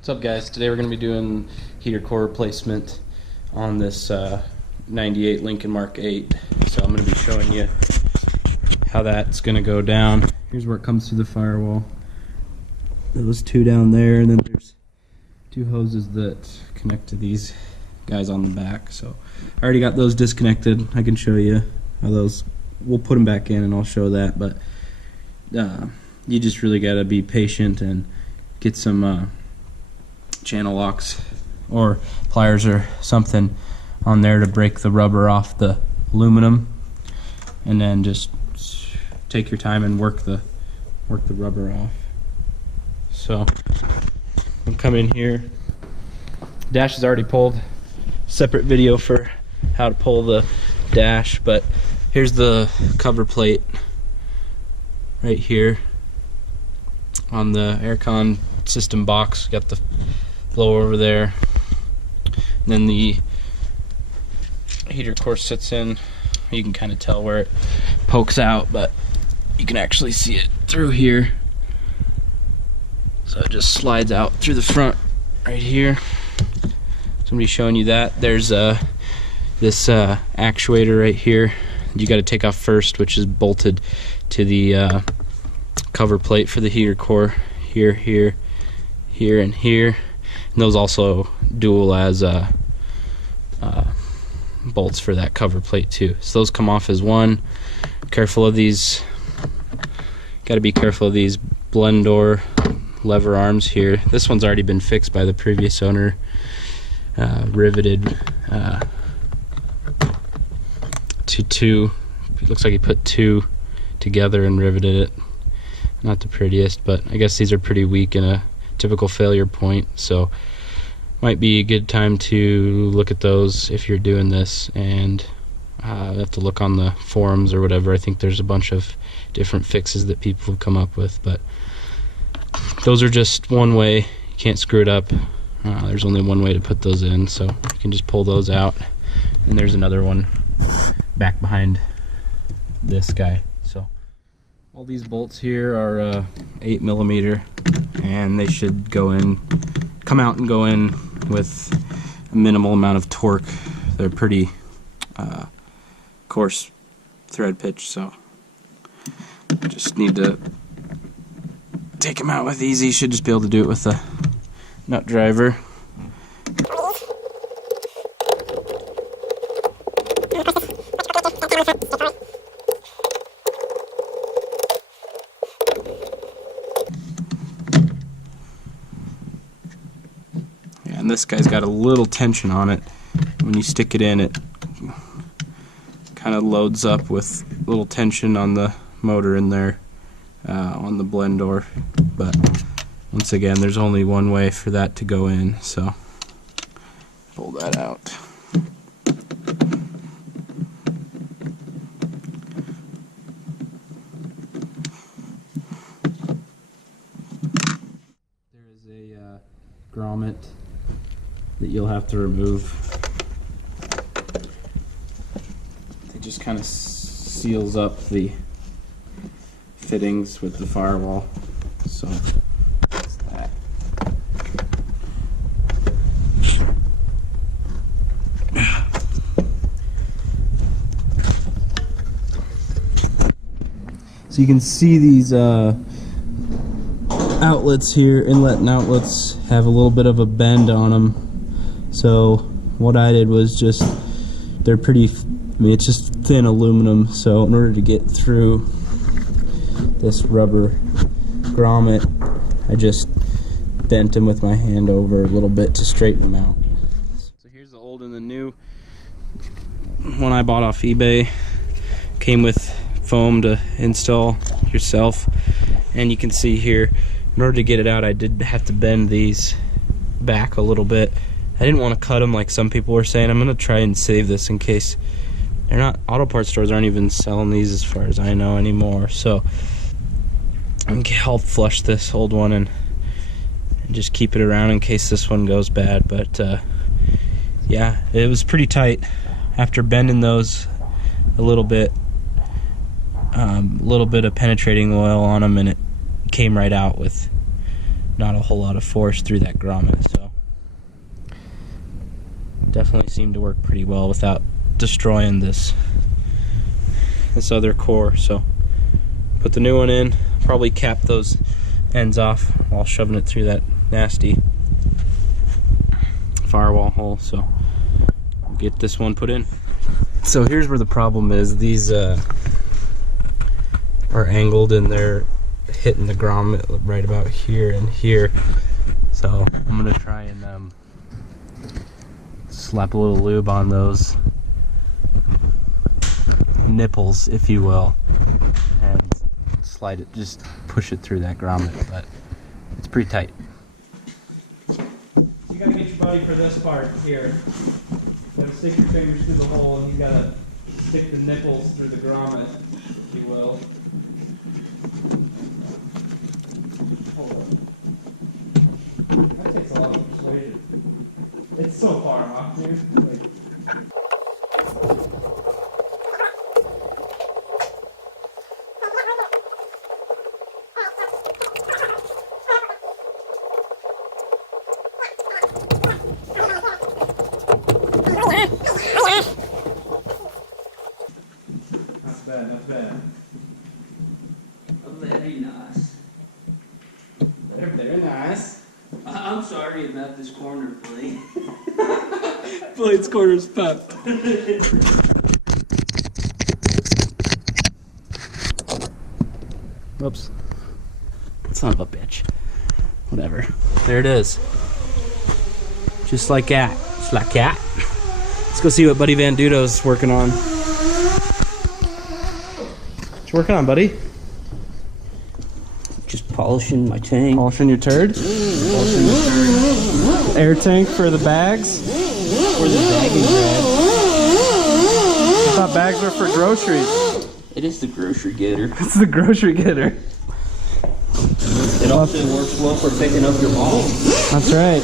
What's up, guys? Today we're going to be doing heater core replacement on this 98 Lincoln Mark VIII. So I'm going to be showing you how that's going to go down. Here's where it comes through the firewall. Those two down there, and then there's two hoses that connect to these guys on the back. So I already got those disconnected. I can show you how those, we'll put them back in and I'll show that, but you just really got to be patient and get some channel locks or pliers or something on there to break the rubber off the aluminum, and then just take your time and work the rubber off. So we'll come in here. Dash is already pulled. Separate video for how to pull the dash, but here's the cover plate right here on the aircon system box. Got the blower over there, and then the heater core sits in. You can kind of tell where it pokes out, but you can actually see it through here. So it just slides out through the front right here. Somebody's showing you that. There's this actuator right here you got to take off first, which is bolted to the cover plate for the heater core here, here, and here. And those also dual as bolts for that cover plate too. So those come off as one. Careful of these. Got to be careful of these blend door lever arms here. This one's already been fixed by the previous owner. Riveted to two. It looks like he put two together and riveted it. Not the prettiest, but I guess these are pretty weak in a typical failure point, so might be a good time to look at those if you're doing this, and have to look on the forums or whatever. I think there's a bunch of different fixes that people have come up with, but those are just one way. You can't screw it up. There's only one way to put those in, so you can just pull those out, and there's another one back behind this guy. So all these bolts here are 8mm, and they should come out and go in with a minimal amount of torque. They're pretty coarse thread pitch, so just need to take them out with easy. Should just be able to do it with a nut driver. And this guy's got a little tension on it. When you stick it in, it kind of loads up with a little tension on the motor in there, on the blend door. But once again, there's only one way for that to go in, so pull that out. There is a grommet that you'll have to remove. It just kind of seals up the fittings with the firewall. So that's that. So you can see these outlets here, inlet and outlets, have a little bit of a bend on them. So what I did was just, they're pretty, I mean, it's just thin aluminum, so in order to get through this rubber grommet, I just bent them with my hand over a little bit to straighten them out. So here's the old and the new. One I bought off eBay, came with foam to install yourself, and you can see here, in order to get it out, I did have to bend these back a little bit. I didn't want to cut them like some people were saying. I'm going to try and save this in case they're not, auto parts stores aren't even selling these as far as I know anymore. So I'll flush this old one and just keep it around in case this one goes bad. But yeah, it was pretty tight after bending those a little bit of penetrating oil on them, and it came right out with not a whole lot of force through that grommet, so definitely seemed to work pretty well without destroying this other core. So put the new one in, probably cap those ends off while shoving it through that nasty firewall hole. So we'll get this one put in. So here's where the problem is. These are angled and they're hitting the grommet right about here and here. So I'm gonna try and slap a little lube on those nipples, if you will, and slide it, just push it through that grommet, but it's pretty tight. You gotta get your buddy for this part here. You gotta stick your fingers through the hole and you gotta stick the nipples through the grommet, if you will. That takes a lot of persuasion. It's so far off, dude. Like, not bad. Very nice. Very nice. I'm sorry about this corner plate. Blade's corner's pup. Whoops. Son of a bitch. Whatever. There it is. Just like that. Just like that. Let's go see what Buddy Van Dudo's working on. What you working on, buddy? Just polishing my tank. Polishing your turd? Polishing your turd. Air tank for the bags? For the bagging bag. I thought bags were for groceries. It is the grocery getter. It's the grocery getter. It also works well for picking up your balls. That's right.